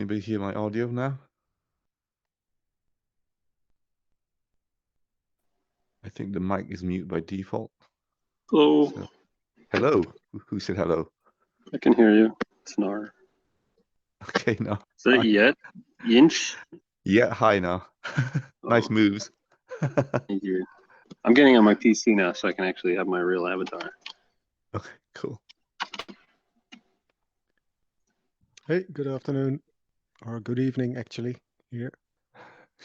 Anybody hear my audio now? I think the mic is mute by default. Hello. So, hello. Who said hello? I can hear you. It's Nar. Okay, now. Is that yet? Yinch? Yeah, hi now. Nice moves. Thank you. I'm getting on my PC now, so I can actually have my real avatar. Okay, cool. Hey, good afternoon, or good evening, actually, here.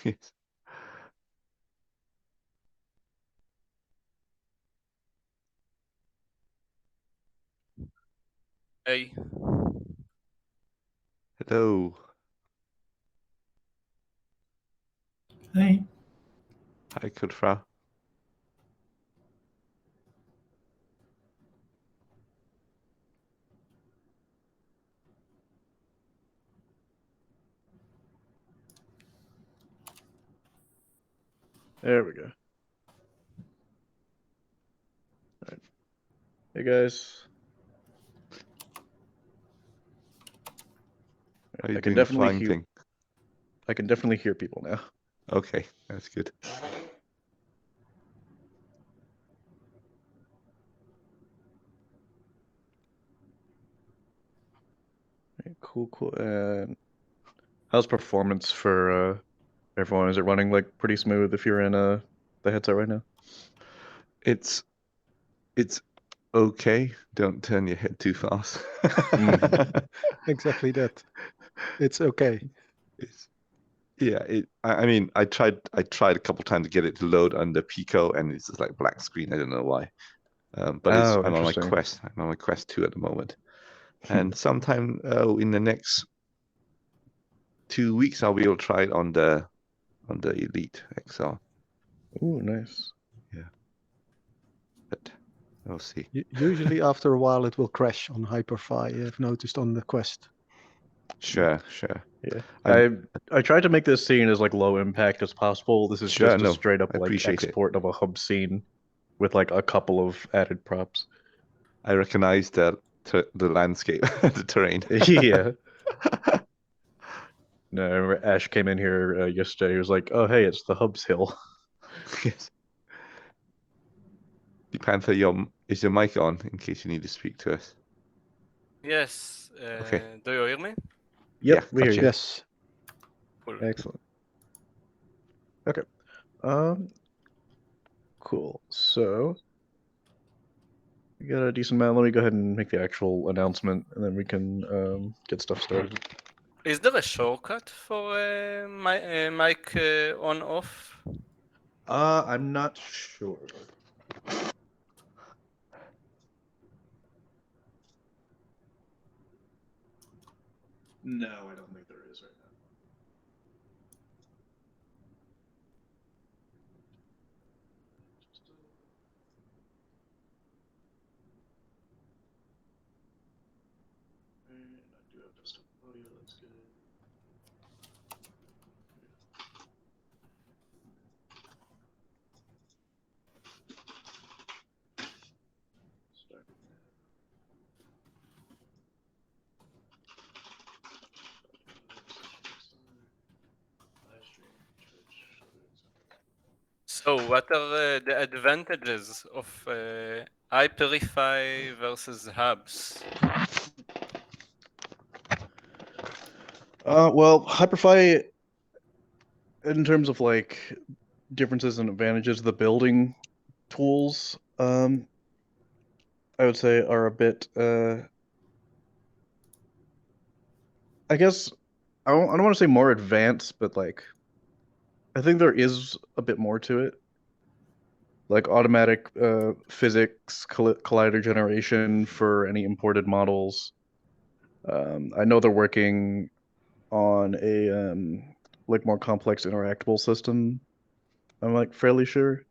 Yes. Hey. Hello. Hey. Hi, Kudfra. There we go. All right. Hey guys. How are you I can doing the definitely flying hear. thing? I can definitely hear people now. Okay, that's good. Right, cool. And how's performance for everyone? Is it running like pretty smooth if you're in the headset right now? It's okay. Don't turn your head too fast. Exactly that. It's okay. I mean, I tried a couple times to get it to load under Pico, and it's just like black screen. I don't know why. But I'm on my Quest. I'm on my Quest 2 at the moment, and sometime in the next 2 weeks, I'll be able to try it on the Elite XR. Ooh, nice. Yeah, but we'll see. Usually, after a while, it will crash on Hyper-V. I've noticed on the Quest. Sure. Yeah, I tried to make this scene as like low impact as possible. This is just a straight up like export of a hub scene with like a couple of added props. I recognize the landscape, the terrain. Yeah. No, I remember Ash came in here yesterday. He was like, "Oh, hey, it's the Hubs Hill." Yes. Panther, is your mic on in case you need to speak to us? Yes. Okay. Do you hear me? Yep, yeah, we hear you. Yes. Cool. Excellent. Okay. Cool. So we got a decent amount. Let me go ahead and make the actual announcement, and then we can get stuff started. Is there a shortcut for mic on off? I'm not sure. No, I don't think there is right now. I do have desktop audio, that's good. So, what are the advantages of Hyper-V versus Hubs? Well, Hyper-V, in terms of like differences and advantages of the building tools, I would say are a bit. I guess I don't want to say more advanced, but like I think there is a bit more to it. Like automatic physics collider generation for any imported models. I know they're working on a like more complex interactable system. I'm like fairly sure.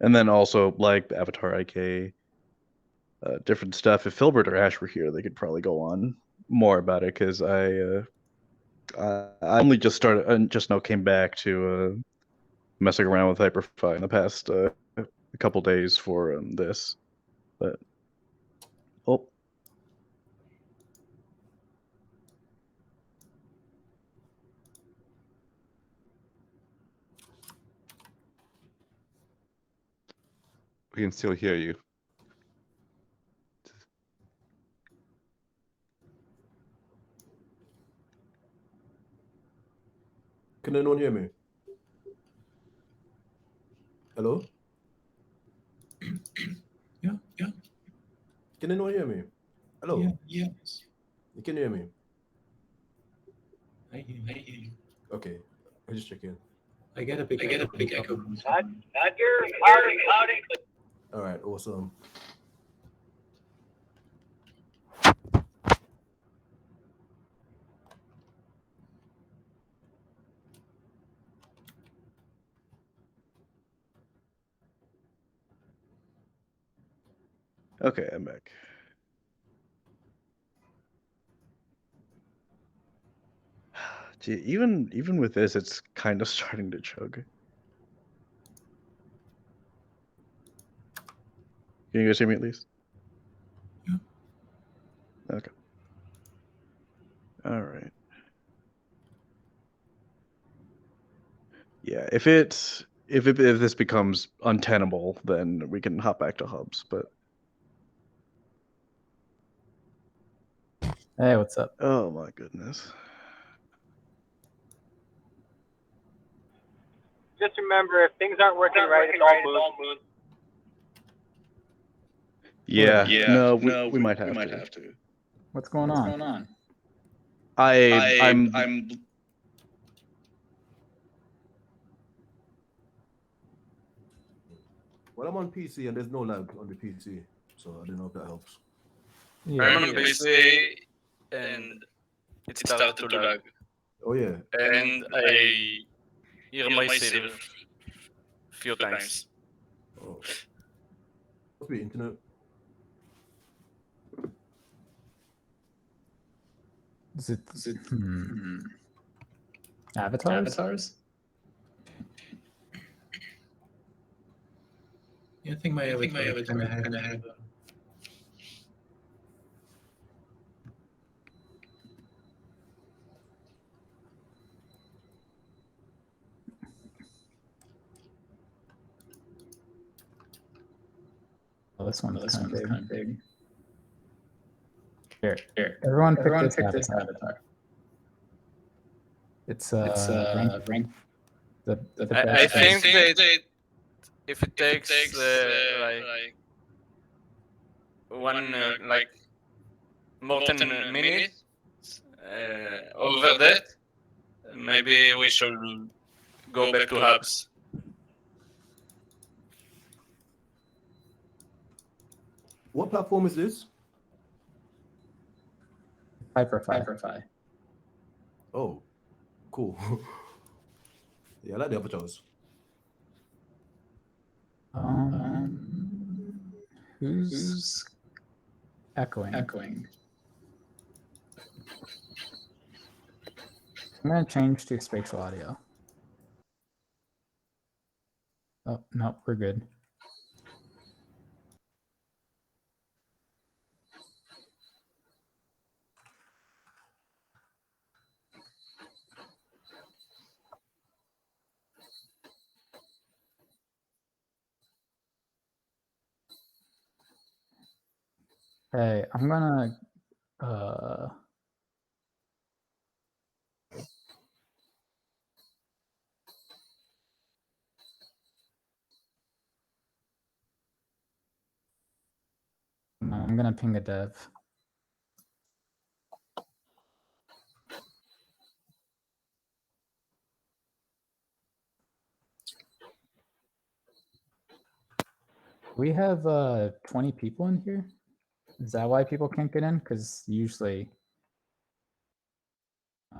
And then also like Avatar IK, different stuff. If Filbert or Ash were here, they could probably go on more about it because I only just now came back to messing around with Hyper-V in the past a couple days for this. But We can still hear you. Can anyone hear me? Hello? Yeah. Can anyone hear me? Hello? Yes. You can hear me? I hear you. Okay, I just check in. I get a big echo. All right, awesome. Okay, I'm back. Gee, even with this, it's kind of starting to chug. Can you guys hear me at least? Yeah. Okay. All right. Yeah, if this becomes untenable, then we can hop back to hubs. But Hey, what's up? oh my goodness. Just remember, if things aren't working right, it's all mood. Yeah, no, we might have to. What's going on? I'm Well, I'm on PC and there's no lag on the PC, so I don't know if that helps. Yeah. I'm on PC and it started to lag. Oh yeah. And I hear myself a few times. Oh. Must be internet. Is it avatars? Yeah, I think my avatar kind of had Oh, this one's kind of big. Here. Everyone pick this avatar. It's rank. I think that if it takes like one like more than a minute over that, maybe we should go back to hubs. What platform is this? Hyperfy. Oh, cool. Yeah, I like the avatars. Who's echoing? I'm gonna change to spatial audio. Oh no, we're good. Hey, I'm gonna I'm gonna ping a dev. We have 20 people in here. Is that why people can't get in? Because usually, if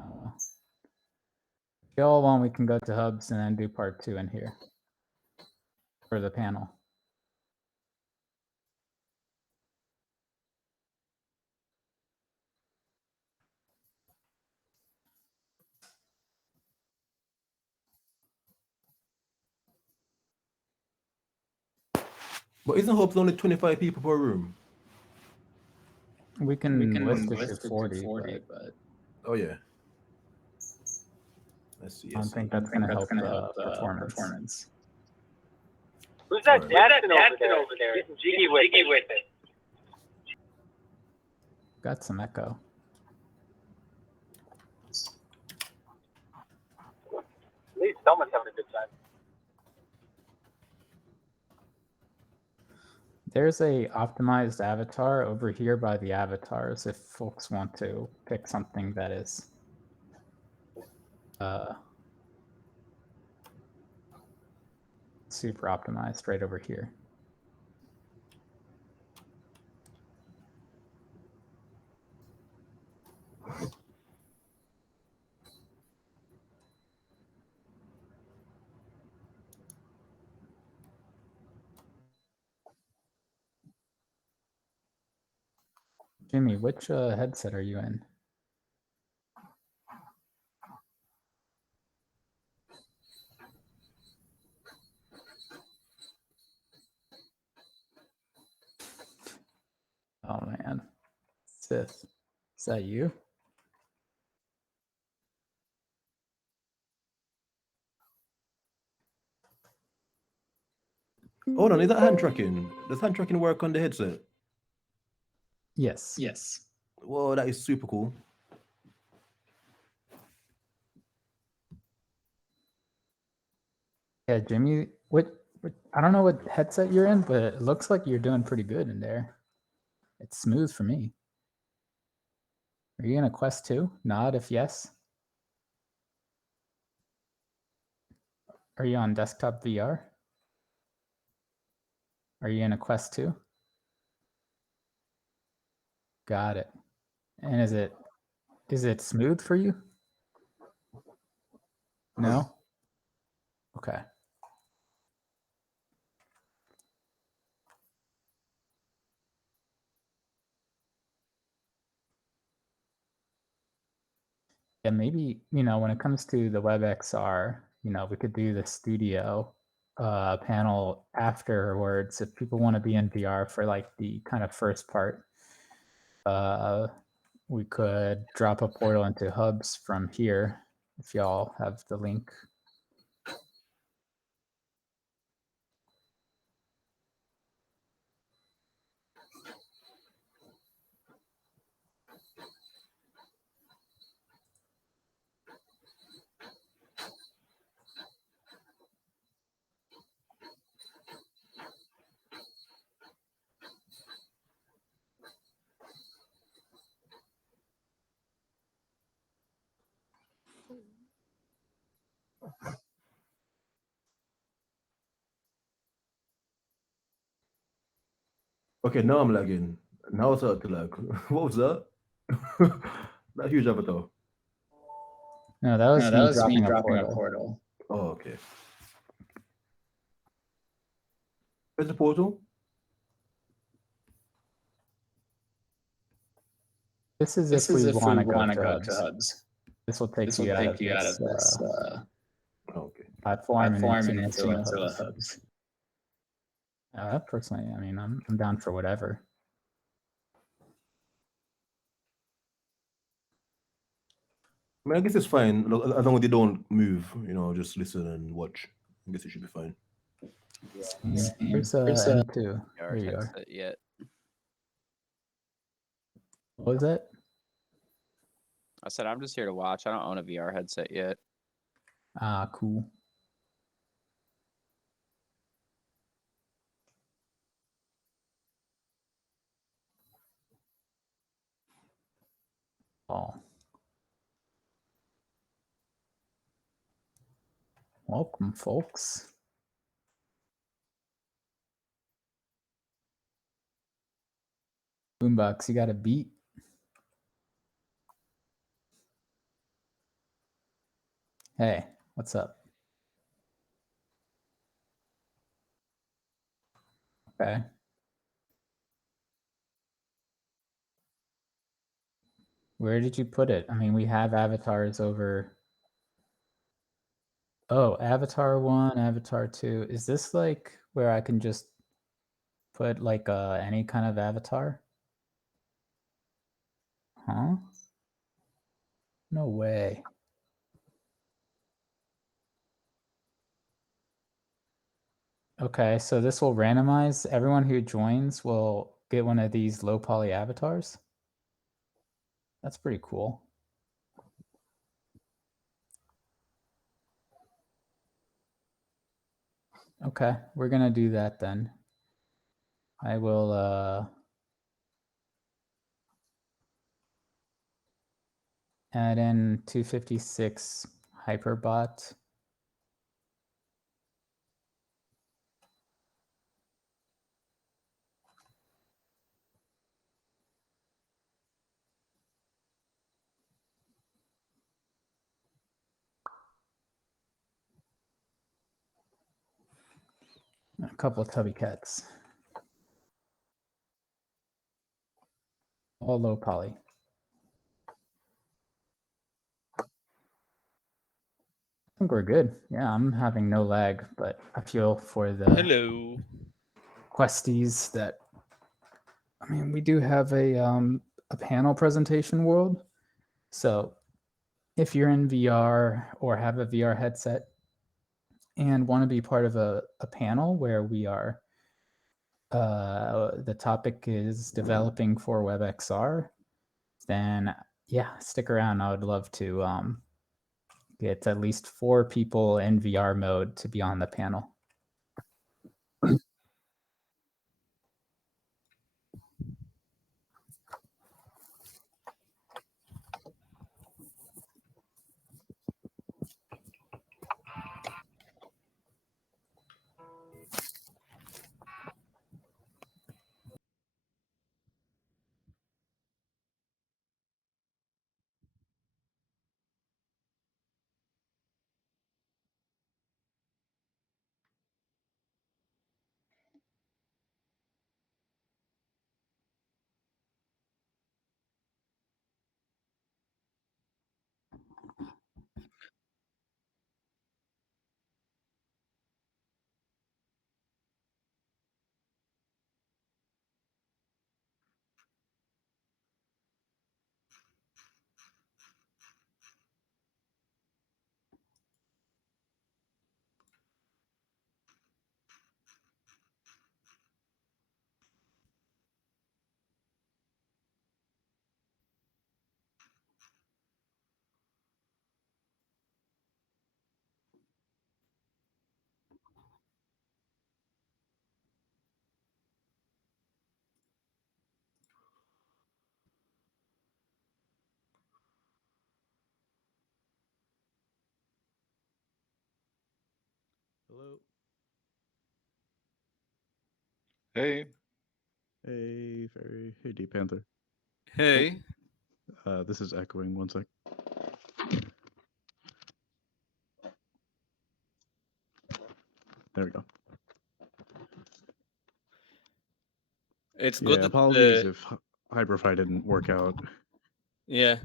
y'all want, we can go to hubs and then do part 2 in here for the panel. But isn't Hubs only 25 people per room? We can list it to 40, but Oh yeah. Let's see. I don't think that's going to help the performance. Who's that Alright. dancing over there? Getting jiggy with it. Got some echo. At least someone's having a good time. There's a optimized avatar over here by the avatars if folks want to pick something that is super optimized right over here. Jimmy, which headset are you in? Oh man, Sith, is that you? Hold on, is that hand tracking? Does hand tracking work on the headset? Yes. Yes. Whoa, that is super cool. Yeah, Jimmy, what I don't know what headset you're in, but it looks like you're doing pretty good in there. It's smooth for me. Are you in a Quest 2? Nod if yes. Are you on desktop VR? Are you in a Quest 2? Got it. And is it smooth for you? No? Okay. Yeah, maybe, when it comes to the WebXR, we could do the studio panel afterwards if people want to be in VR for like the kind of first part. We could drop a portal into hubs from here if y'all have the link. Okay, now I'm lagging. Now it's out to lag. What was that? That huge avatar. No, that was me dropping a a portal. portal. Oh, okay. Where's the portal? This is if we want to go to hubs. This will take you out of this Okay. platform and into a hubs. Personally, I'm down for whatever. I mean, I guess it's fine as long as they don't move. Just listen and watch. I guess it should be fine. Here's M2. There you are. Yet. What was that? I said I'm just here to watch. I don't own a VR headset yet. Ah, cool. Oh. Welcome, folks. Boombox, you got a beat? Hey, what's up? Okay. Where did you put it? We have avatars over. Oh, avatar 1, avatar 2. Is this like where I can just put like any kind of avatar? Huh? No way. Okay, so this will randomize. Everyone who joins will get one of these low poly avatars. That's pretty cool. Okay, we're gonna do that then. I will add in 256 Hyperbot. A couple of tubby cats. All low poly. I think we're good. Yeah, I'm having no lag, but I feel for the Hello. questies that, I mean, we do have a panel presentation world. So if you're in VR or have a VR headset and want to be part of a panel where we are, the topic is developing for WebXR, then yeah, stick around. I would love to get at least 4 people in VR mode to be on the panel. Hello. Hey. Hey, Fairy. Hey, Deep Panther. Hey. This is echoing. One sec. There we go. It's Yeah, good. apologies if Hyperfy didn't work out. Yeah.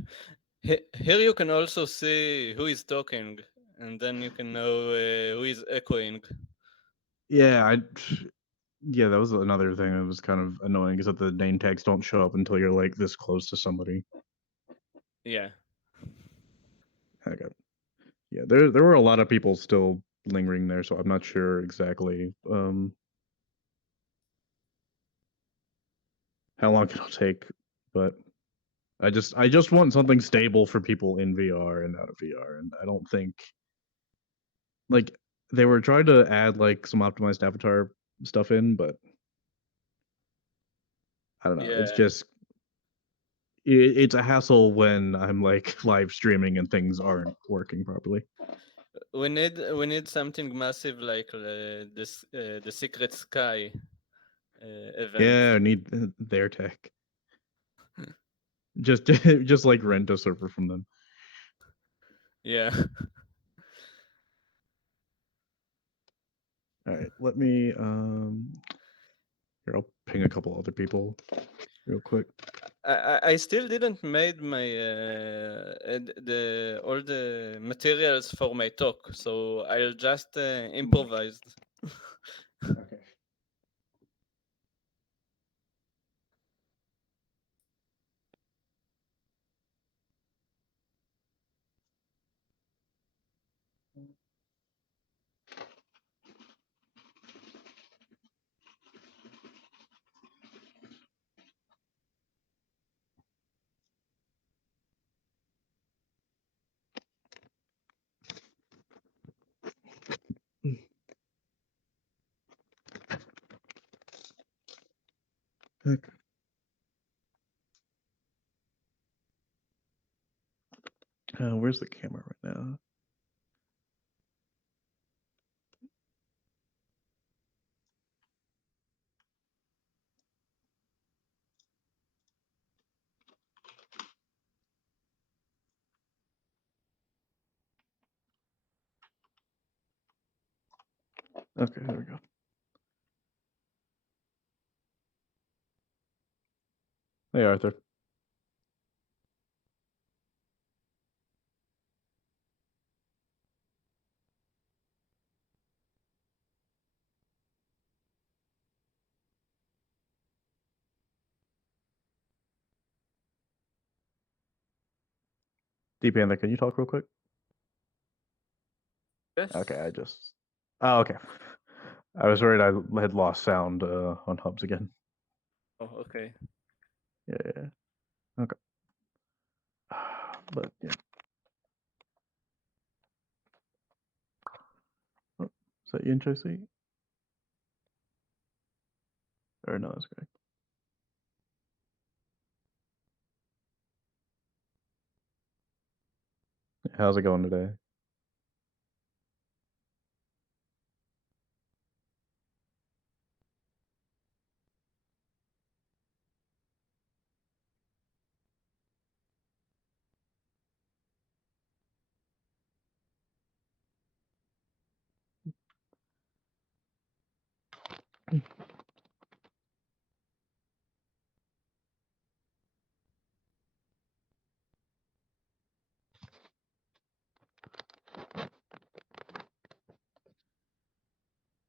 Here you can also see who is talking, and then you can know who is echoing. Yeah, yeah, that was another thing that was kind of annoying, is that the name tags don't show up until you're like this close to somebody. Yeah. Okay. Yeah, there were a lot of people still lingering there, so I'm not sure exactly how long it'll take, but I just want something stable for people in VR and out of VR, and I don't think, like, they were trying to add like some optimized avatar stuff in, but I don't know. It's Yeah. just it's a hassle when I'm like live streaming and things aren't working properly. We need something massive like this the Secret Sky event. Yeah, I need their tech. Just like rent a server from them. Yeah. All right, let me here, I'll ping a couple other people real quick. I still didn't made my the all the materials for my talk, so I'll just improvise. Okay. Okay. Where's the camera right now? Okay, there we go. Hey, Arthur. D Panther, can you talk real quick? Yes. Okay, I just. Oh, okay. I was worried I had lost sound on hubs again. Oh, okay. Yeah. Okay. But yeah. Oh, is that you, Tracy? Or no, that's correct. How's it going today?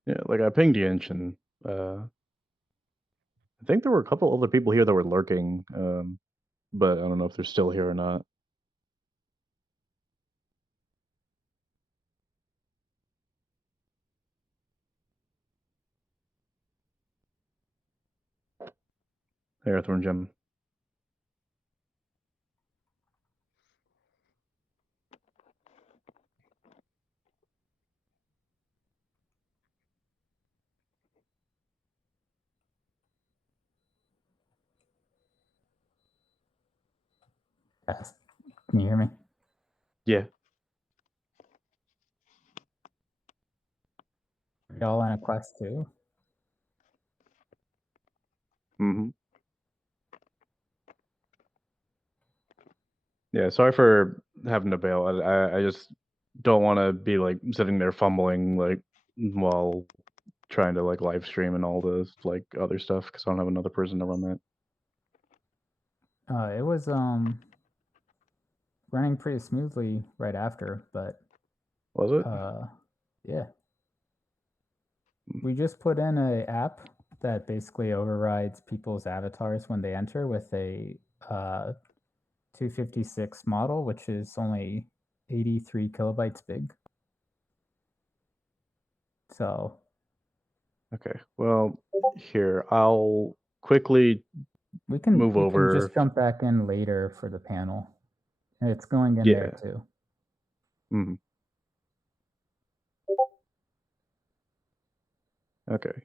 Yeah, like I pinged Yinch and I think there were a couple other people here that were lurking, but I don't know if they're still here or not. Hey, Arthur and Jim. Yes. Can you hear me? Yeah. Y'all on a quest too? Mm-hmm. Yeah, sorry for having to bail. I just don't want to be like sitting there fumbling like while trying to like live stream and all this like other stuff because I don't have another person to run that. It was running pretty smoothly right after, but Was it? yeah. We just put in a app that basically overrides people's avatars when they enter with a 256 model, which is only 83 kilobytes big. So Okay. Well, here I'll quickly we can move over. just jump back in later for the panel. It's going in there too. Mm-hmm. Okay.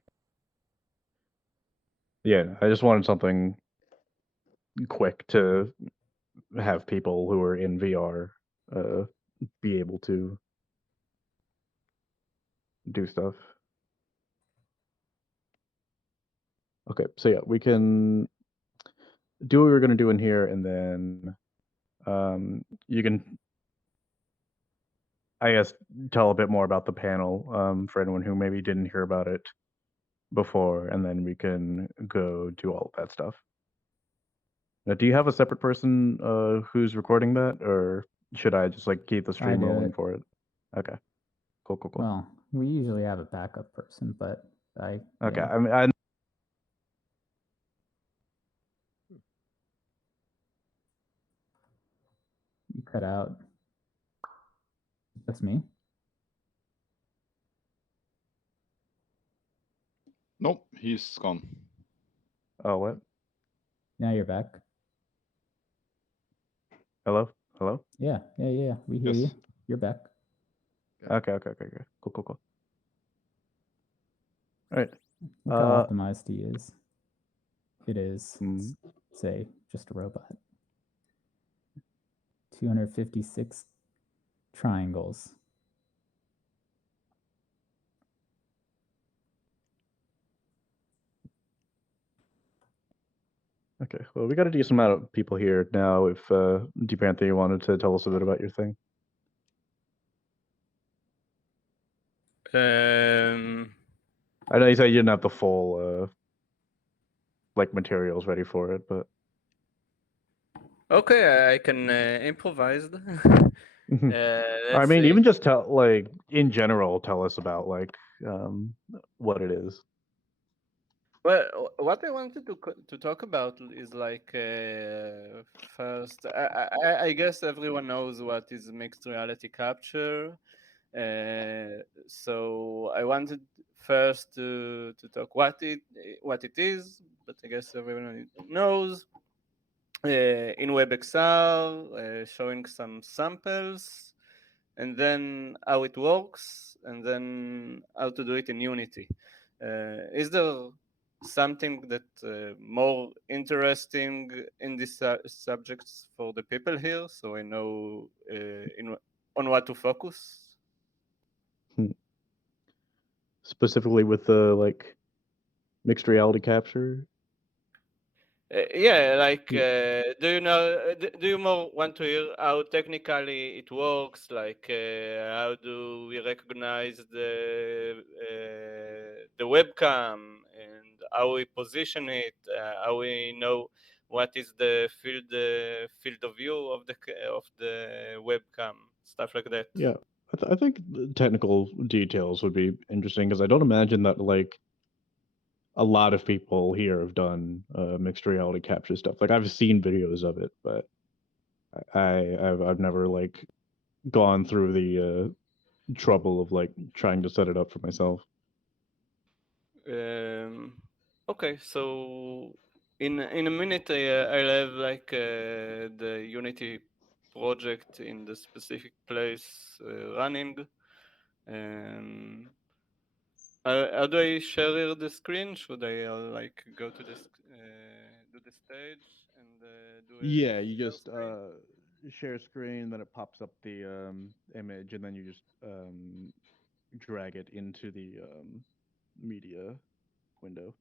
Yeah, I just wanted something quick to have people who are in VR be able to do stuff. Okay, so yeah, we can do what we were going to do in here, and then you can, I guess, tell a bit more about the panel for anyone who maybe didn't hear about it before, and then we can go do all of that stuff. Now, do you have a separate person who's recording that, or should I just like keep the stream do rolling it. for it? Okay, cool. Well, we usually have a backup person, but Okay, yeah. I mean, You cut out. That's me. Nope, he's gone. Oh, what? Now you're back. Hello? Yeah. We hear you. You're back. Okay. Cool. All right. Look how optimized he is. It is, say, just a robot. 256 triangles. Okay, well, we got a decent amount of people here now. If Deep Panther, you wanted to tell us a bit about your thing. I know you said you didn't have the full like materials ready for it, but okay, I can improvise. I mean, even just tell, like, in general, tell us about like what it is. Well, what I wanted to talk about is like first, I guess everyone knows what is mixed reality capture. So I wanted first to talk what it is, but I guess everyone knows. In WebXR, showing some samples, and then how it works, and then how to do it in Unity. Is there something that more interesting in these subjects for the people here, so I know on what to focus? Specifically with the like mixed reality capture. Yeah, like, do you know? Do you more want to hear how technically it works? Like, how do we recognize the webcam and how we position it? How we know what is the field of view of the webcam? Stuff like that. Yeah, I think the technical details would be interesting because I don't imagine that like a lot of people here have done mixed reality capture stuff. Like I've seen videos of it, but I've never like gone through the trouble of like trying to set it up for myself. Okay, so in a minute I'll have like the Unity project in the specific place running. How do I share the screen? Should I like go to this do the stage and do a Yeah, you share just screen? share screen, then it pops up the image, and then you just drag it into the media window.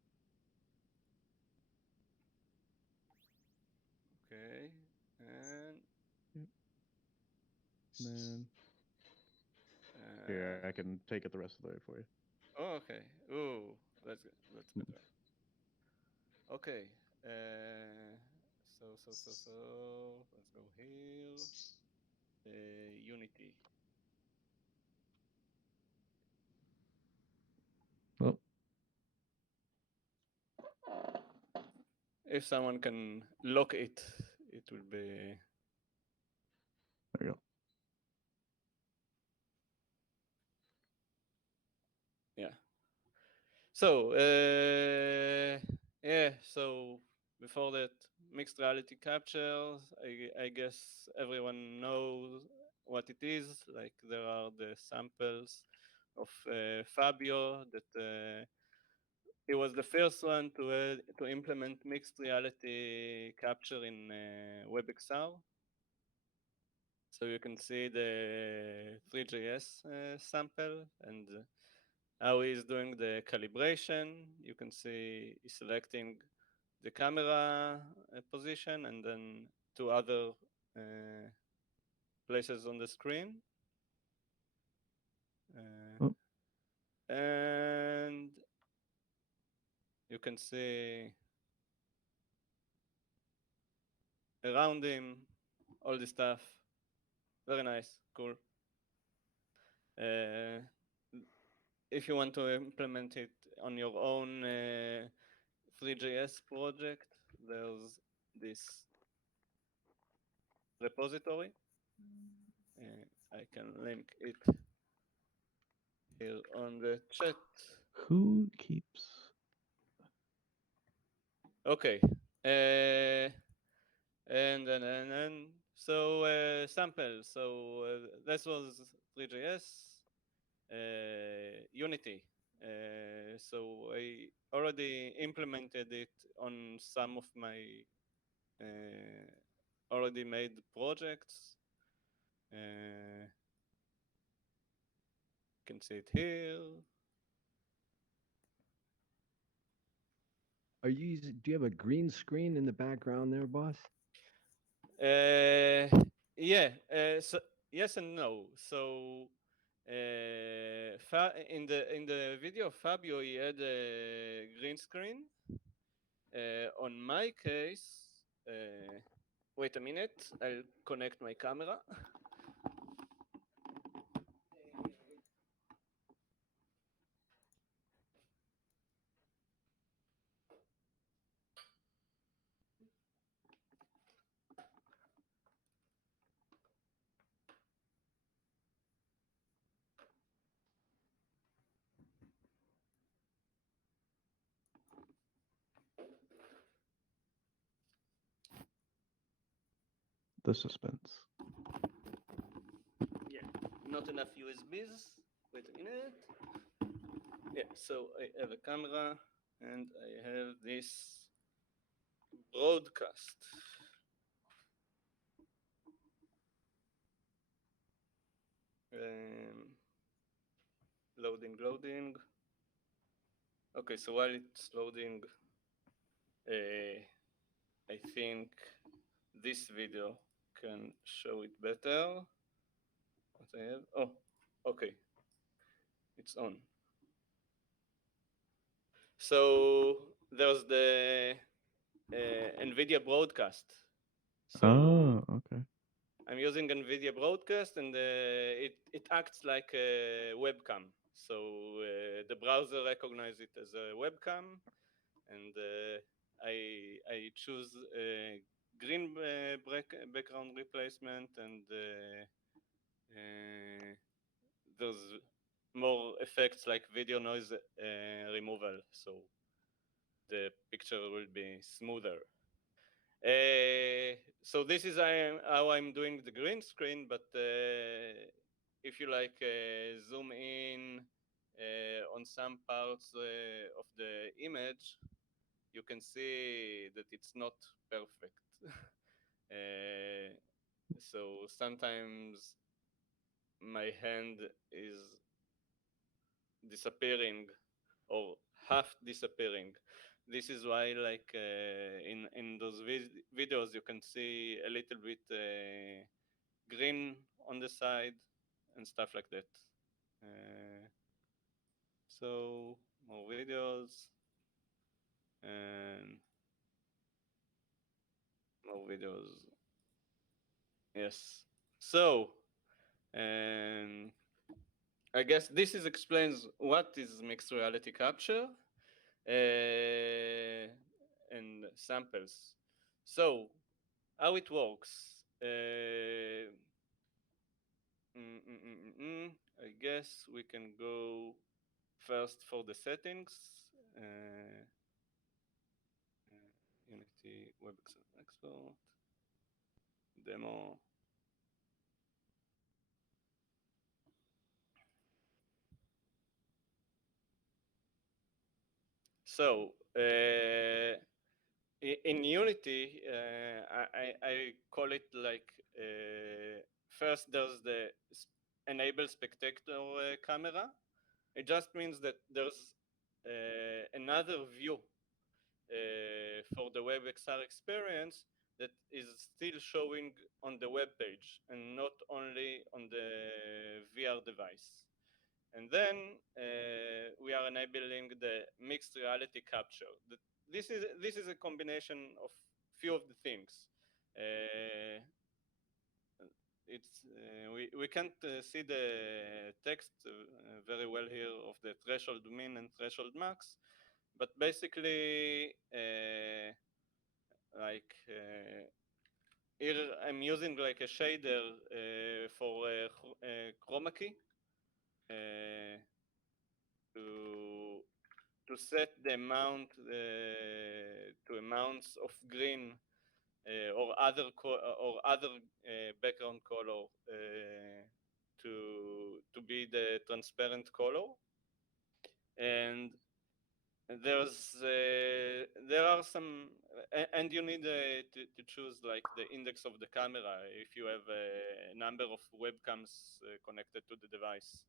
Okay, and Then here, I can take it the rest of the way for you. Oh, okay. Oh, that's good. That's better. Okay. So let's go here. Unity. Oh. If someone can lock it, it will be. There you go. Yeah. So yeah. So before that, mixed reality captures. I guess everyone knows what it is. Like there are the samples of Fabio that. He was the first one to implement mixed reality capture in WebXR. So you can see the 3JS sample and how he's doing the calibration. You can see he's selecting the camera position and then two other places on the screen. Oh. And you can see around him all this stuff. Very nice, cool. If you want to implement it on your own 3JS project, there's this repository. I can link it here on the chat. Who keeps? Okay. And so sample. So this was 3JS. Unity. So I already implemented it on some of my already made projects. You can see it here. Do you have a green screen in the background there, boss? Yeah. So yes and no. So in the video of Fabio, he had a green screen. On my case, wait a minute. I'll connect my camera. The suspense. Yeah, not enough USBs. Wait a minute. Yeah, so I have a camera and I have this broadcast. Loading. Okay, so while it's loading, I think this video can show it better. What I have? Oh, okay. It's on. So there's the NVIDIA broadcast. So okay. I'm using NVIDIA broadcast, and it acts like a webcam. So the browser recognizes it as a webcam, and I choose green background replacement, and there's more effects like video noise removal, so the picture will be smoother. So this is how I'm doing the green screen, but if you like zoom in on some parts of the image, you can see that it's not perfect. So sometimes my hand is disappearing or half disappearing. This is why, like in those videos, you can see a little bit green on the side and stuff like that. So more videos and more videos. Yes. So I guess this explains what is mixed reality capture and samples. So how it works? I guess we can go first for the settings. Unity WebXR export demo. So in Unity, I call it like first there's the enable spectator camera. It just means that there's another view for the WebXR experience that is still showing on the web page and not only on the VR device. And then we are enabling the mixed reality capture. This is a combination of few of the things. We can't see the text very well here of the threshold min and threshold max, but basically like here I'm using like a shader for chroma key to set the amount to amounts of green or other background color to be the transparent color. and there are some, and you need to choose like the index of the camera if you have a number of webcams connected to the device.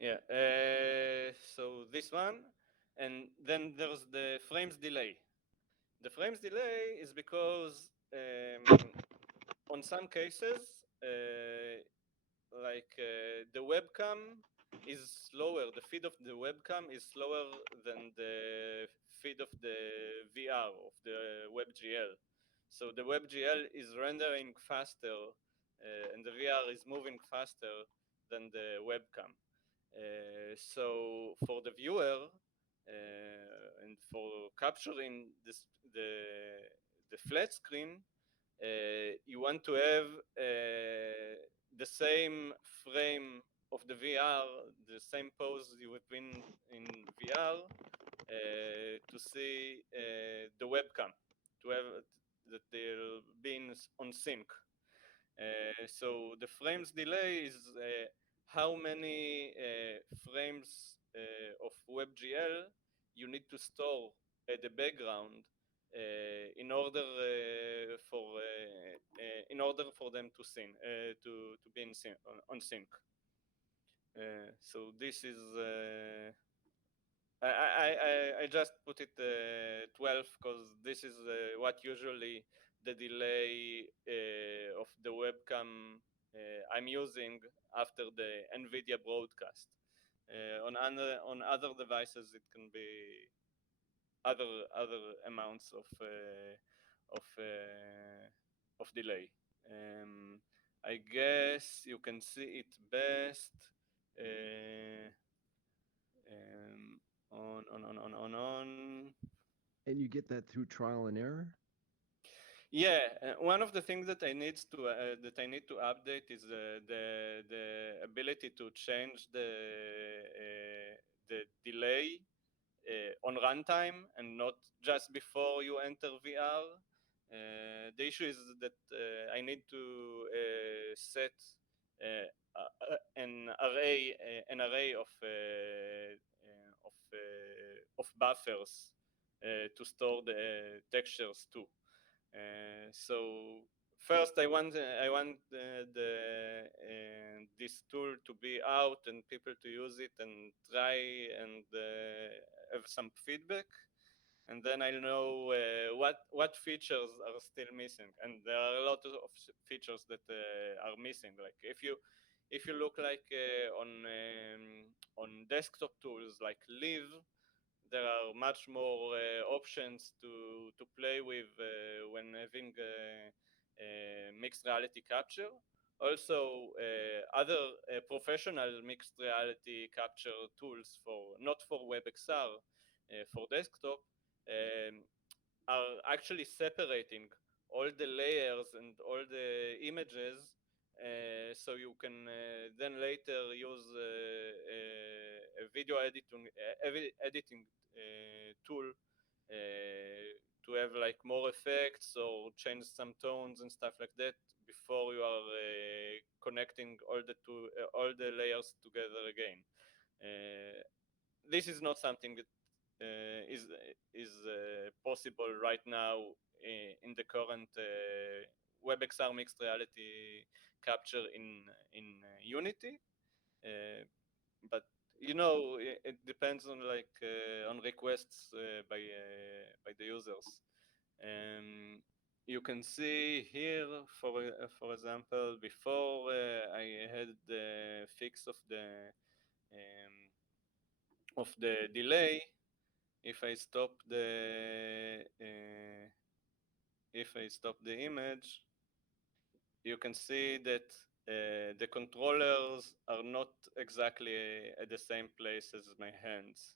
Yeah, so this one, and then there's the frames delay. The frames delay is because on some cases, the webcam is slower, the feed of the webcam is slower than the feed of the VR, of the WebGL. So the WebGL is rendering faster and the VR is moving faster than the webcam. So for the viewer and for capturing the flat screen, you want to have the same frame of the VR, the same pose you have been in VR to see the webcam, to have that they're being on sync. So the frames delay is how many frames of WebGL you need to store at the background in order for them to sync to be in sync, on sync. So this is I just put it 12 because this is what usually the delay of the webcam I'm using after the NVIDIA broadcast. On other devices, it can be other amounts of delay. I guess you can see it best. On. And you get that through trial and error? Yeah, one of the things that I need to update is the ability to change the delay on runtime and not just before you enter VR. The issue is that I need to set an array of buffers to store the textures too. So first, I want this tool to be out and people to use it and try and have some feedback, and then I'll know what features are still missing. And there are a lot of features that are missing. Like if you look like on desktop tools like Live, there are much more options to play with when having mixed reality capture. Also, other professional mixed reality capture tools for not for WebXR, for desktop, are actually separating all the layers and all the images, so you can then later use a video editing tool to have like more effects or change some tones and stuff like that before you are connecting all the layers together again. This is not something that is possible right now in the current WebXR mixed reality capture in Unity, but you know it depends on on requests by the users. You can see here, for example, before I had the fix of the delay. If I stop the image, you can see that the controllers are not exactly at the same place as my hands.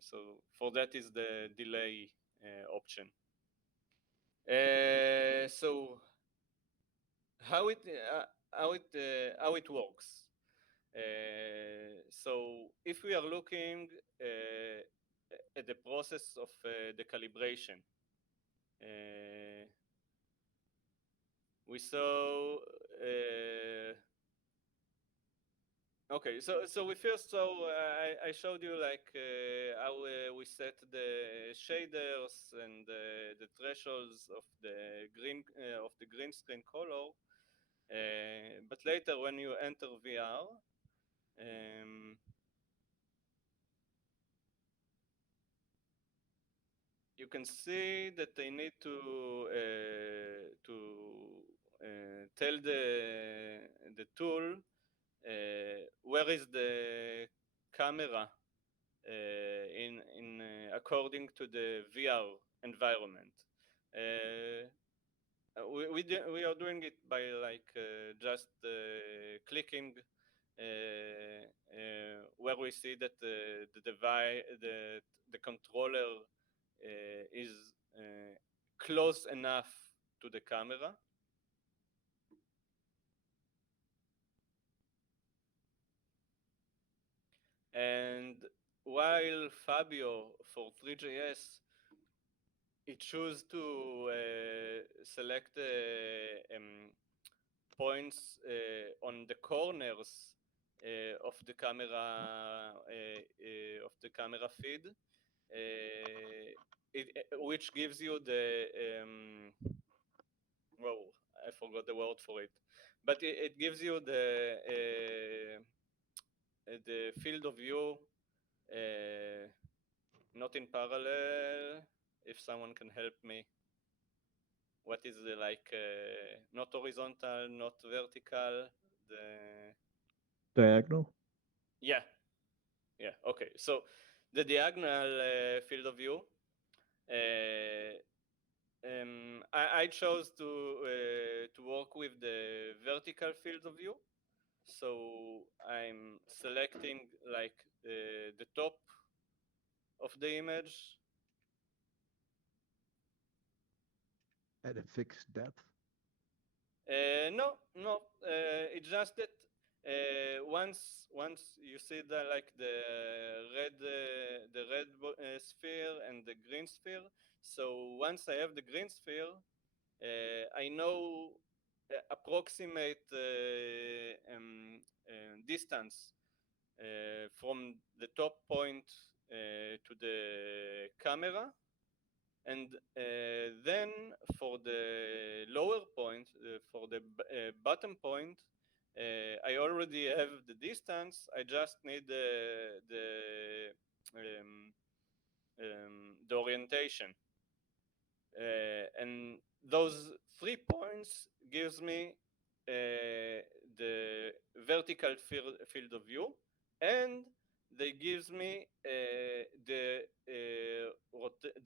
So for that is the delay option. So how it works? So if we are looking at the process of the calibration, we saw. Okay, so we first saw. I showed you like how we set the shaders and the thresholds of the green screen color. But later, when you enter VR, you can see that they need to tell the tool where is the camera according to the VR environment. We are doing it by like just clicking where we see that the device, the controller is close enough to the camera. And while Fabio for 3JS, it chose to select points on the corners of the camera feed, which gives you the whoa, I forgot the word for it, but it gives you the field of view not in parallel. If someone can help me, what is the like not horizontal, not vertical, the diagonal? Yeah, okay. So the diagonal field of view, I chose to work with the vertical field of view. So I'm selecting like the top of the image. At a fixed depth? No. It's just that once you see the like the red sphere and the green sphere. So once I have the green sphere, I know approximate distance from the top point to the camera. And then for the lower point, for the bottom point, I already have the distance. I just need the orientation. And those 3 points gives me the vertical field of view, and they gives me the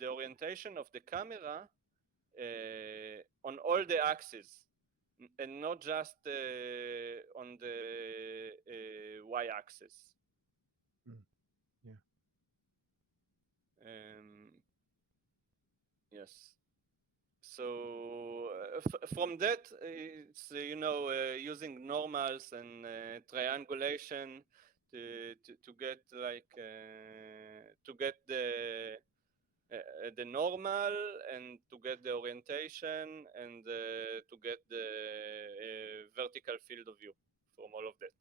orientation of the camera on all the axes, and not just on the y-axis. Yeah. Yes. So from that, it's using normals and triangulation to get like to get the normal, and to get the orientation, and to get the vertical field of view from all of that.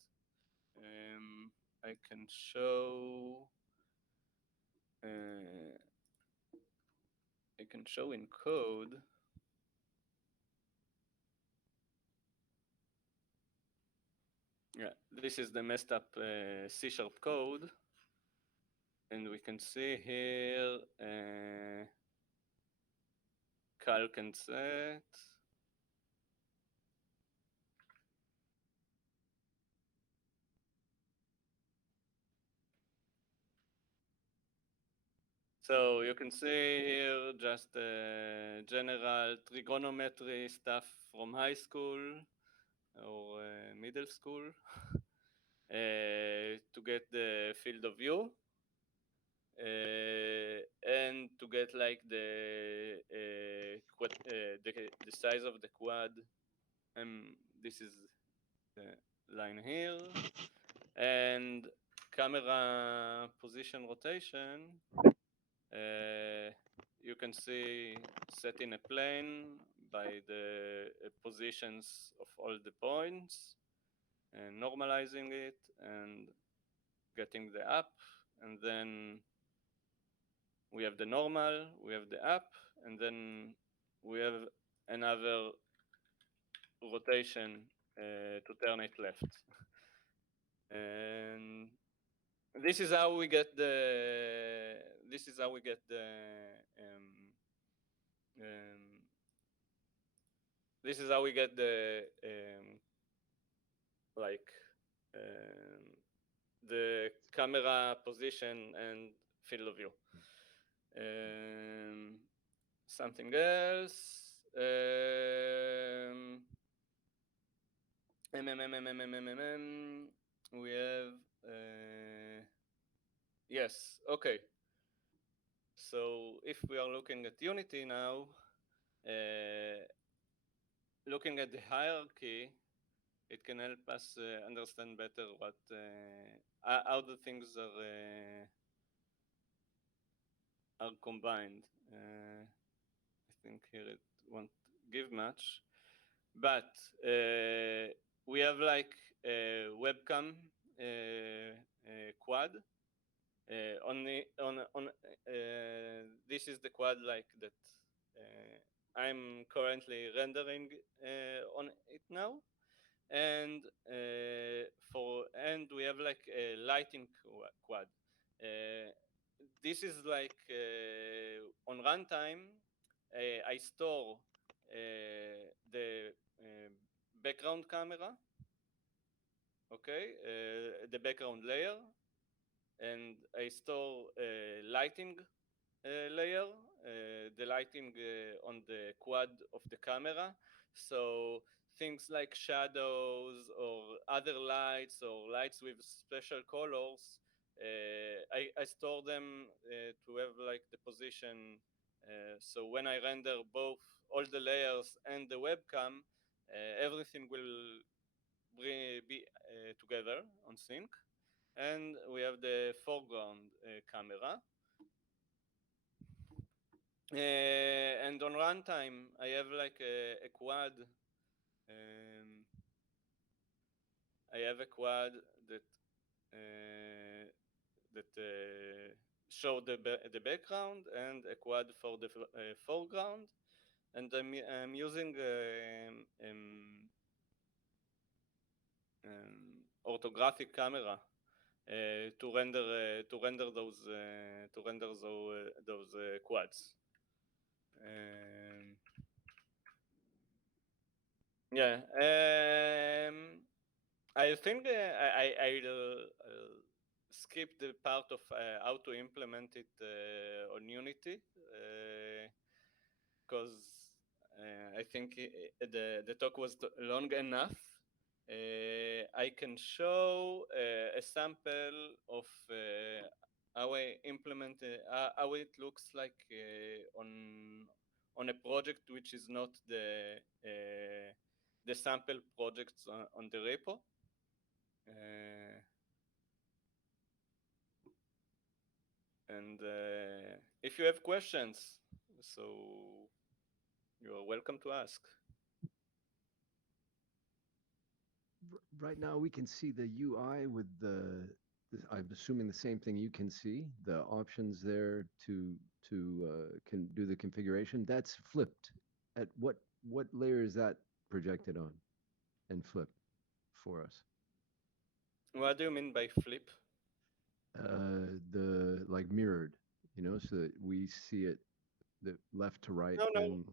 I can show. I can show in code. Yeah, this is the messed up C# code, and we can see here calc and set. So you can see here just general trigonometry stuff from high school or middle school to get the field of view and to get like the size of the quad. This is the line here, and camera position rotation. You can see set in a plane by the positions of all the points, and normalizing it and getting the up, and then we have the normal, we have the up, and then we have another rotation to turn it left. And this is how we get the like the camera position and field of view. Something else. We have yes, okay. So if we are looking at Unity now, looking at the hierarchy, it can help us understand better what how the things are combined. I think here it won't give much, but we have like a webcam quad. This is the quad like that I'm currently rendering on it now, and we have like a lighting quad. This is like on runtime. I store the background camera, okay, the background layer, and I store lighting layer, the lighting on the quad of the camera. So things like shadows or other lights or lights with special colors, I store them to have like the position. So when I render both all the layers and the webcam, everything will be together on sync. And we have the foreground camera. And on runtime, I have like a quad. I have a quad that show the background and a quad for the foreground, and I'm using orthographic camera to render those quads. Yeah, I think I'll skip the part of how to implement it on Unity, because I think the talk was long enough. I can show a sample of how I implement how it looks like on a project which is not the sample projects on the repo. And if you have questions, so you're welcome to ask. Right now we can see the UI with I'm assuming the same thing you can see, the options there to can do the configuration. That's flipped. At what layer is that projected on and flipped for us? What do you mean by flip? The like mirrored, so that we see it the left to right. No. And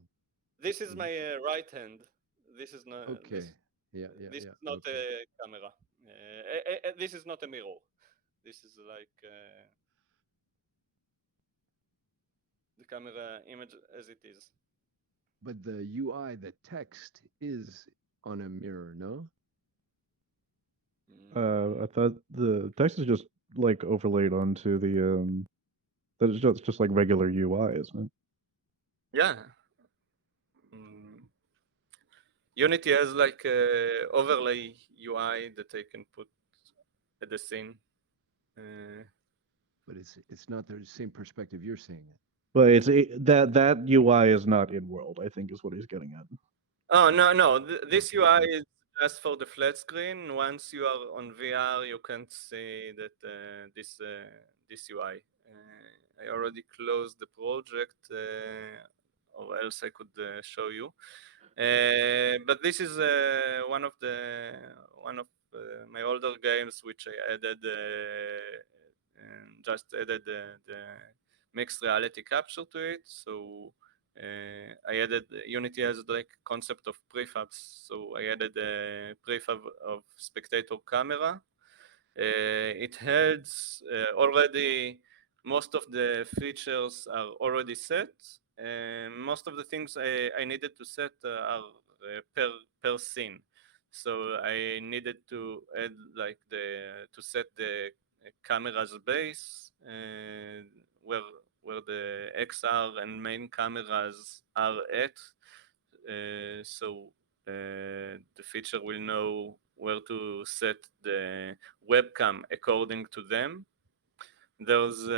this is my right hand. This is not okay. This Yeah. is not okay. a camera. This is not a mirror. This is like the camera image as it is. But the UI, the text is on a mirror, no? I thought the text is just like overlaid onto the that is just like regular UI, isn't it? Yeah. Unity has like a overlay UI that I can put at the scene. But it's not the same perspective you're seeing it. But it's that UI is not in world, I think, is what he's getting at. Oh, no. This UI is just for the flat screen. Once you are on VR, you can't see that this UI. I already closed the project, or else I could show you. But this is one of my older games which I added, and just added the mixed reality capture to it. So I added Unity has like concept of prefabs. So I added a prefab of spectator camera. It has already most of the features are already set. Most of the things I needed to set are per scene. So I needed to add like to set the camera's base where the XR and main cameras are at. So the feature will know where to set the webcam according to them. There's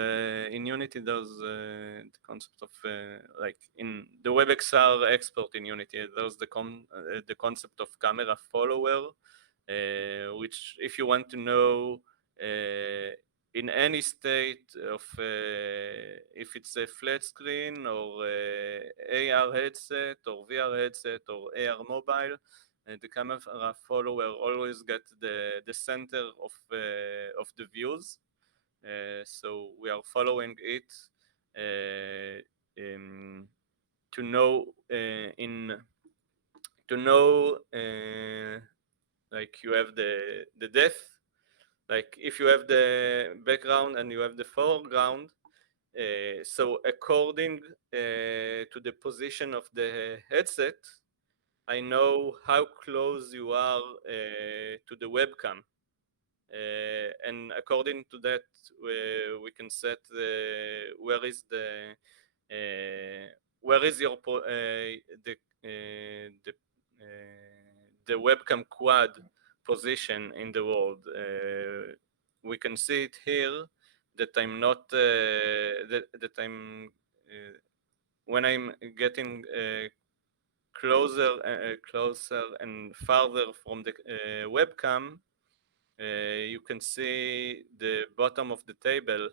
in Unity there's the concept of like in the WebXR export in Unity there's the concept of camera follower, which if you want to know in any state of if it's a flat screen or AR headset or VR headset or AR mobile, the camera follower always get the center of the views. So we are following it to know like you have the depth. Like if you have the background and you have the foreground, so according to the position of the headset, I know how close you are to the webcam. And according to that, we can set where is your the webcam quad position in the world. We can see it here that I'm not that I'm when I'm getting closer and farther from the webcam. You can see the bottom of the table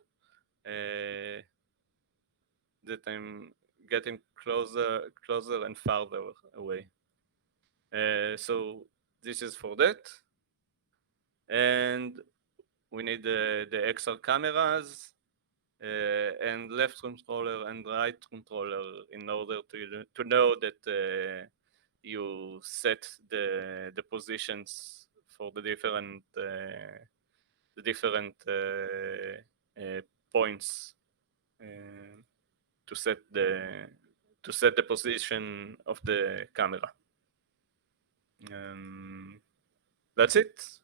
that I'm getting closer and farther away. So this is for that. And we need the XR cameras and left controller and right controller in order to know that you set the positions for the different points to set the position of the camera. That's it.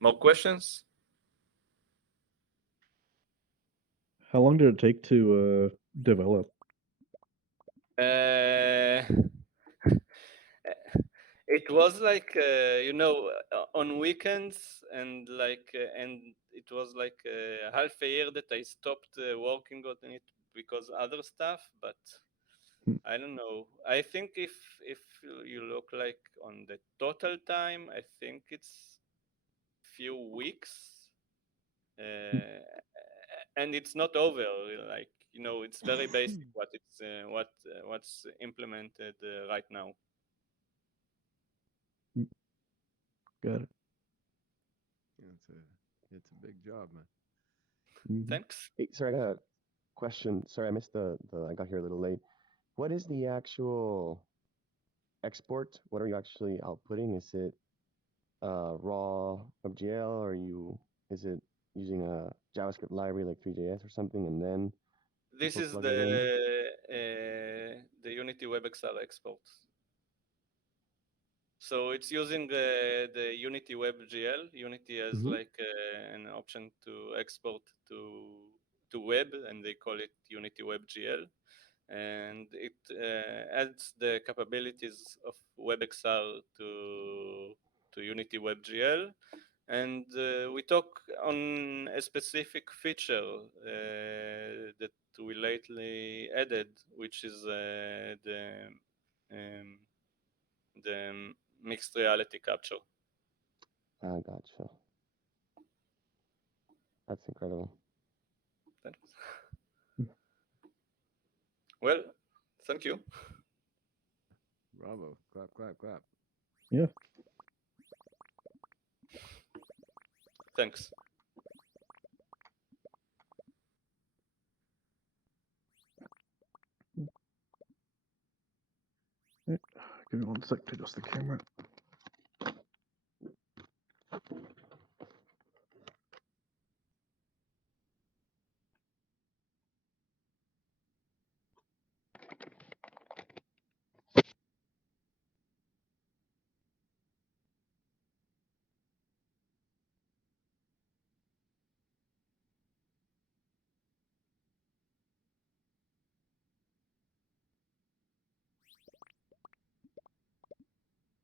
More questions? How long did it take to develop? It was like on weekends and and it was like half a year that I stopped working on it because other stuff, but I don't know. I think if you look like on the total time, I think it's few weeks, and it's not over. Like it's very basic what it's what's implemented right now. Got it. It's a big job, man. Thanks. Hey, sorry, I got a question. Sorry, I missed I got here a little late. What is the actual export? What are you actually outputting? Is it raw WebGL, or is it using a JavaScript library like 3JS or something, and then this is the Unity WebXR export. So it's using the Unity WebGL. Unity has like an option to export to web, and they call it Unity WebGL. And it adds the capabilities of WebXR to Unity WebGL. And we talk on a specific feature that we lately added, which is the mixed reality capture. Ah, gotcha. That's incredible. Thanks. Well, thank you. Bravo. Clap, clap, clap. Yeah. Thanks. Give me 1 sec to adjust the camera.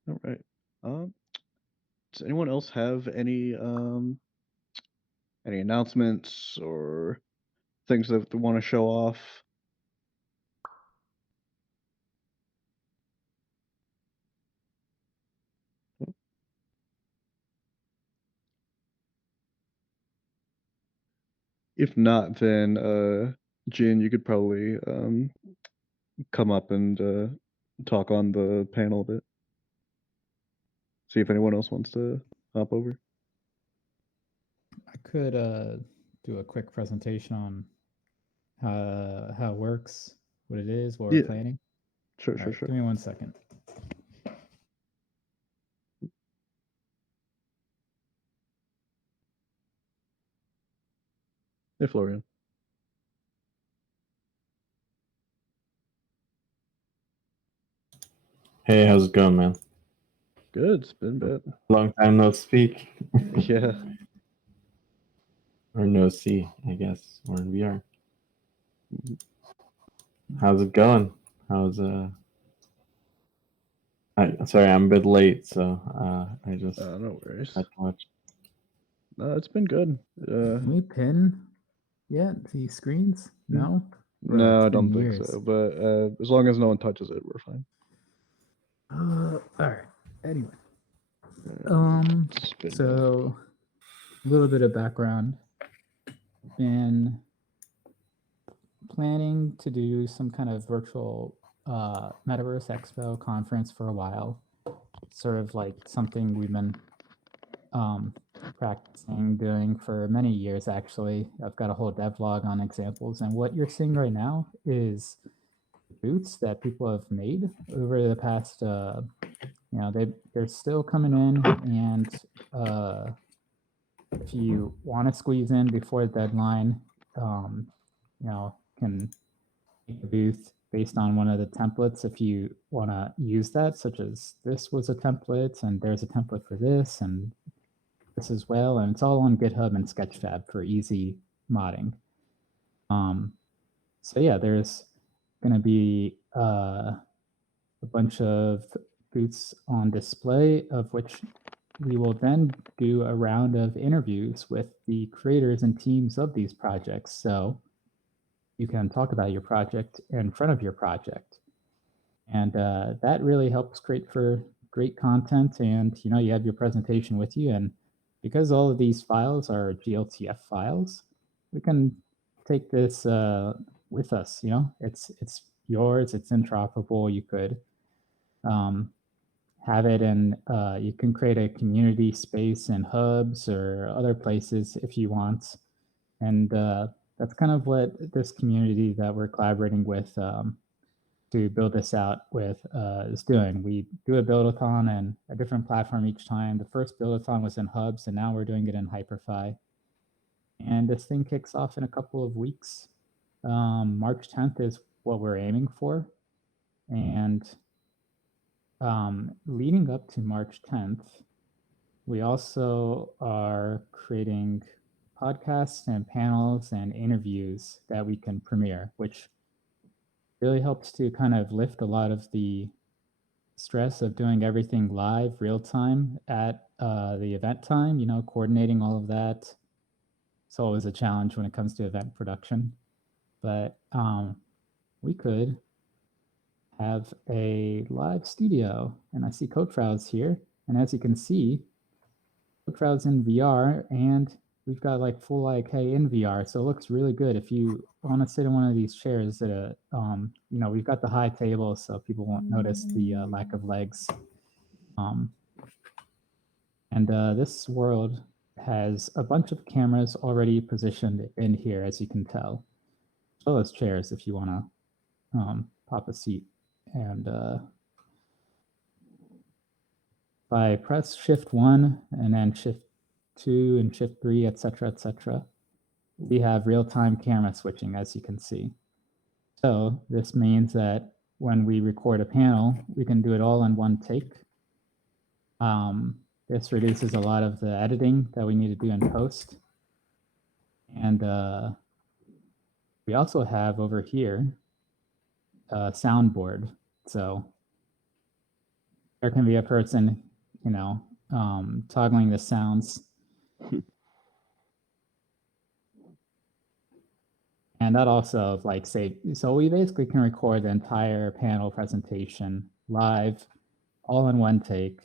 All right. Does anyone else have any announcements or things that they want to show off? If not, then Jin, you could probably come up and talk on the panel a bit. See if anyone else wants to hop over. I could do a quick presentation on how it works, what it is, what we're planning. Sure, All sure, right, sure. Give me 1 second. Hey, Florian. Hey, how's it going, man? Good. It's been a bit. Long time no speak. Yeah. Or no see, I guess. We're in VR. How's it going? How's sorry, I'm a bit late, so I just no worries. had to watch. No, it's been good. Can we pin yet the screens? No? No, It's I don't been think years. so. But as long as no one touches it, we're fine. All right. Anyway. Spin So a little bit of background. Been planning to do some kind of virtual Metaverse Expo conference for a while. Sort of like something we've been practicing doing for many years, actually. I've got a whole devlog on examples, and what you're seeing right now is boots that people have made over the past, they're still coming in, and if you want to squeeze in before the deadline, can make a booth based on one of the templates if you want to use that, such as this was a template, and there's a template for this, and this as well, and it's all on GitHub and Sketchfab for easy modding. So yeah, there's going to be a bunch of booths on display, of which we will then do a round of interviews with the creators and teams of these projects. So you can talk about your project in front of your project. And that really helps create for great content. And, you have your presentation with you. And because all of these files are GLTF files, we can take this with us. It's yours, it's interoperable. You could have it, and you can create a community space in hubs or other places if you want. And that's kind of what this community that we're collaborating with to build this out with is doing. We do a build-a-thon and a different platform each time. The first build-a-thon was in hubs, and now we're doing it in Hyperfy. And this thing kicks off in a couple of weeks. March 10th is what we're aiming for. And leading up to March 10th, we also are creating podcasts and panels and interviews that we can premiere, which really helps to kind of lift a lot of the stress of doing everything live, real time at the event time, coordinating all of that. It's always a challenge when it comes to event production. but we could have a live studio. And I see CodeFrow's here. And as you can see, CodeFrow's in VR, and we've got like full IK in VR. So it looks really good. If you want to sit in one of these chairs at a, you know, we've got the high table so people won't notice the lack of legs. And this world has a bunch of cameras already positioned in here, as you can tell, as well as chairs if you want to pop a seat. And if I press Shift 1 and then Shift 2 and Shift 3, etc., we have real-time camera switching, as you can see. So this means that when we record a panel, we can do it all in one take. This reduces a lot of the editing that we need to do in post. And we also have over here a soundboard. So there can be a person, you know, toggling the sounds. And that also, like, say, so we basically can record the entire panel presentation live, all in one take.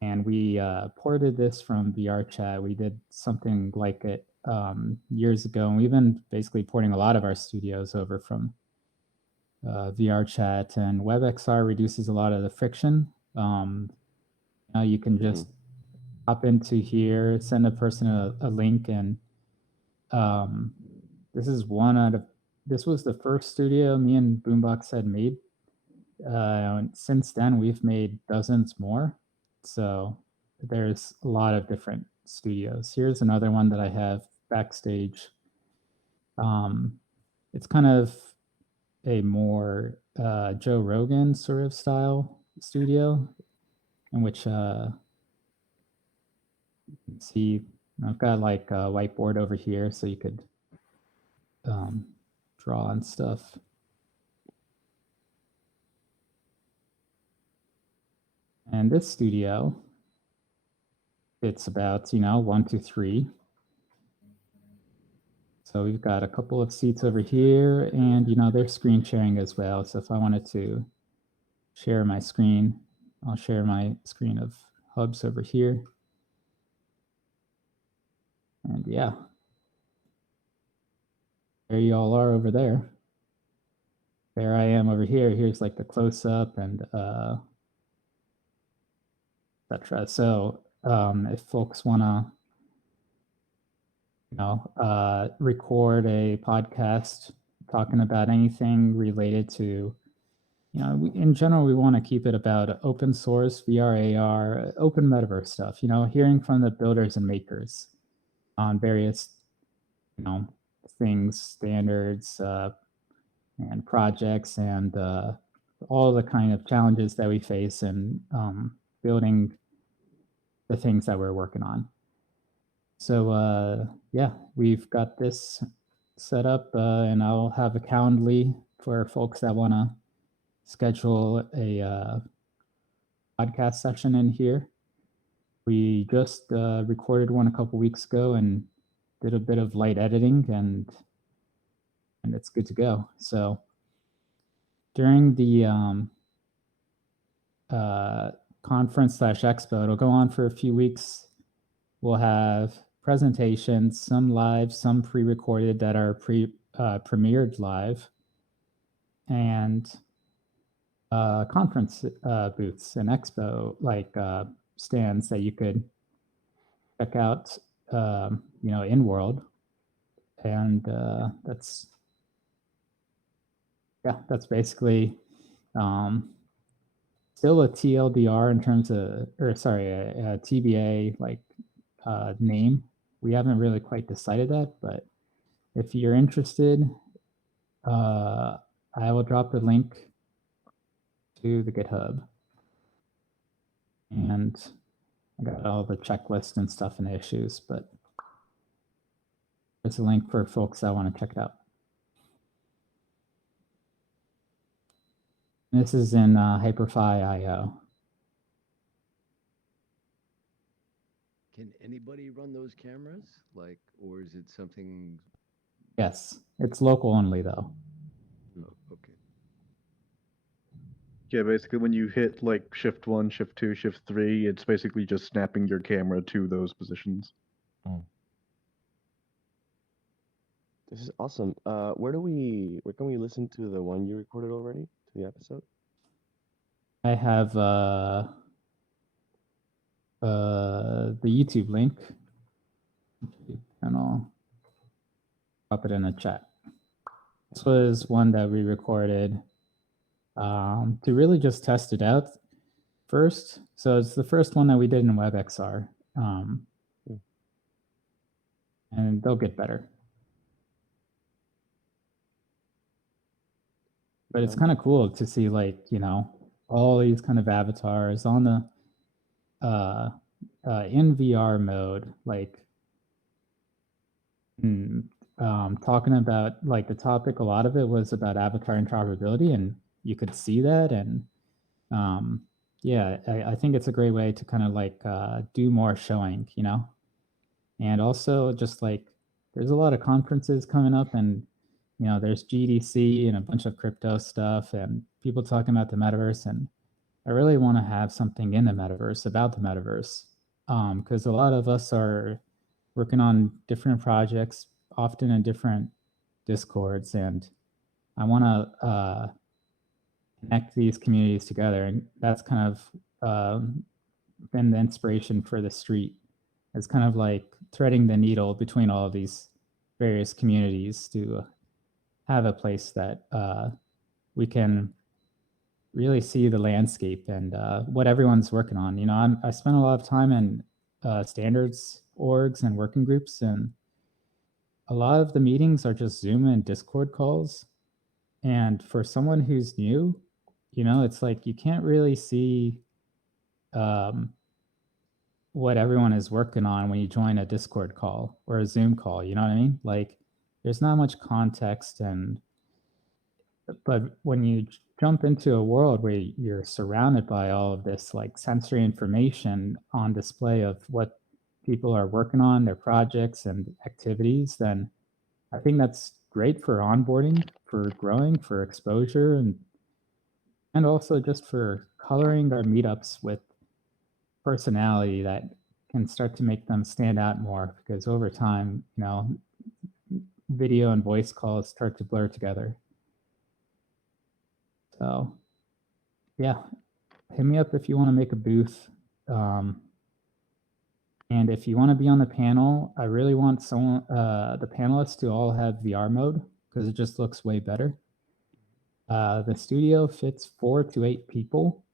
And we ported this from VRChat. We did something like it years ago, and we've been basically porting a lot of our studios over from VRChat, and WebXR reduces a lot of the friction. Now you can just hop into here, send a person a link, and this is one out of, this was the first studio me and Boombox had made. And since then, we've made dozens more. So there's a lot of different studios. Here's another one that I have backstage. It's kind of a more Joe Rogan sort of style studio, in which you can see I've got like a whiteboard over here, so you could draw on stuff. And this studio, it's about, you know, 1, 2, 3. So we've got a couple of seats over here, and, you know, they're screen sharing as well. So if I wanted to share my screen, I'll share my screen of hubs over here. And yeah, there you all are over there. There I am over here. Here's like the close up and etc. So if folks want to, you know, record a podcast talking about anything related to, you know, in general, we want to keep it about open source, VR, AR, open metaverse stuff, you know, hearing from the builders and makers on various, you know, things, standards, and projects, and all the kind of challenges that we face in building the things that we're working on. So yeah, we've got this set up, and I'll have a Calendly for folks that want to schedule a podcast session in here. We just recorded one a couple weeks ago and did a bit of light editing, and it's good to go. So during the conference/expo, it'll go on for a few weeks. We'll have presentations, some live, some pre-recorded that are premiered live, and conference booths and expo like stands that you could check out, you know, in world. And that's basically still a TLDR in terms of, or sorry, a TBA like name. We haven't really quite decided that, but if you're interested, I will drop the link to the GitHub. And I got all the checklists and stuff and issues, but there's a link for folks that want to check it out. This is in Hyperfi.io. Can anybody run those cameras? Like, or is it something Yes, it's local only though. Oh, okay. Yeah, basically when you hit like shift 1, shift 2, shift 3, it's basically just snapping your camera to those positions. This is awesome. Where can we listen to the one you recorded already, to the episode? I have the YouTube link, and I'll pop it in the chat. This was one that we recorded to really just test it out first. So it's the first one that we did in WebXR, and they'll get better. But it's kind of cool to see, like, you know, all these kind of avatars on the in VR mode, like talking about like the topic. A lot of it was about avatar interoperability, and you could see that. And yeah, I think it's a great way to kind of like do more showing, you know, and also just like there's a lot of conferences coming up, and you know, there's GDC and a bunch of crypto stuff and people talking about the metaverse. And I really want to have something in the metaverse about the metaverse, because a lot of us are working on different projects, often in different discords, and I want to connect these communities together. And that's kind of been the inspiration for the street. It's kind of like threading the needle between all of these various communities to have a place that we can really see the landscape and what everyone's working on. You know, I spent a lot of time in standards orgs and working groups, and a lot of the meetings are just Zoom and Discord calls. And for someone who's new, you know, it's like you can't really see what everyone is working on when you join a Discord call or a Zoom call. You know what I mean? Like, there's not much context, but when you jump into a world where you're surrounded by all of this like sensory information on display of what people are working on, their projects and activities, then I think that's great for onboarding, for growing, for exposure, and also just for coloring our meetups with personality that can start to make them stand out more, because over time, you know, video and voice calls start to blur together. So yeah, hit me up if you want to make a booth. And if you want to be on the panel, I really want someone, the panelists to all have VR mode, because it just looks way better. The studio fits 4 to 8 people.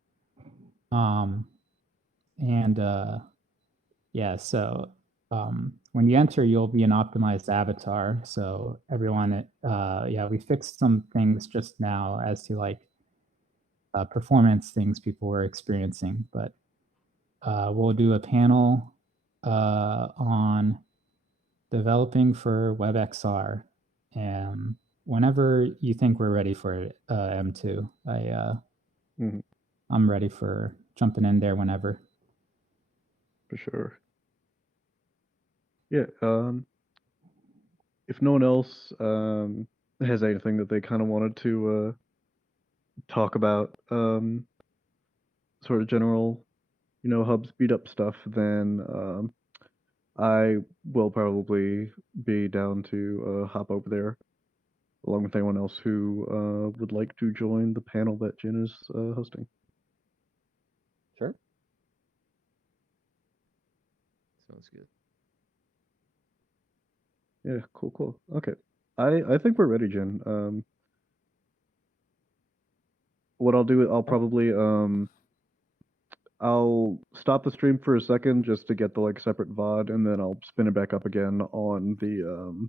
Yeah, so when you enter, you'll be an optimized avatar. So everyone, yeah, we fixed some things just now as to like performance things people were experiencing, but we'll do a panel on developing for WebXR. And whenever you think we're ready for it, M2, I'm ready for jumping in there whenever. For sure. Yeah. If no one else has anything that they kind of wanted to talk about, sort of general, you know, hub speed up stuff, then I will probably be down to hop over there along with anyone else who would like to join the panel that Jin is hosting. Sure. Sounds good. Yeah, cool. Okay. I think we're ready, Jin. What I'll do, I'll probably I'll stop the stream for a second just to get the like separate VOD, and then I'll spin it back up again on the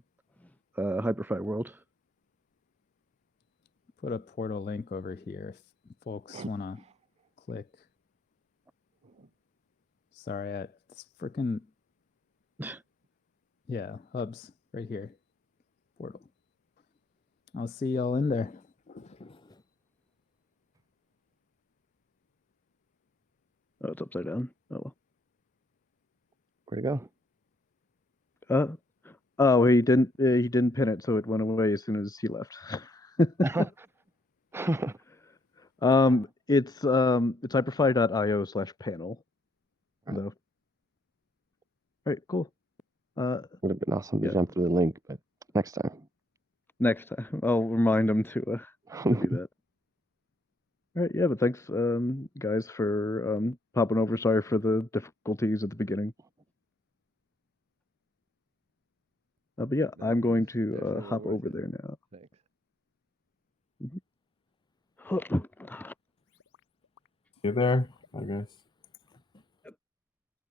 Hyperfight world. Put a portal link over here if folks want to click. Sorry, it's freaking, yeah, hubs right here. Portal. I'll see y'all in there. Oh, it's upside down. Oh well. Where'd it go? Oh, he didn't. He didn't pin it, so it went away as soon as he left. It's hyperfly.io/panel. Though. All right, cool. Would have been awesome to jump through the link, but next time. Next time, I'll remind him to do that. All right, yeah, but thanks, guys, for popping over. Sorry for the difficulties at the beginning. But yeah, I'm going to hop over there now. Thanks. You there? I guess.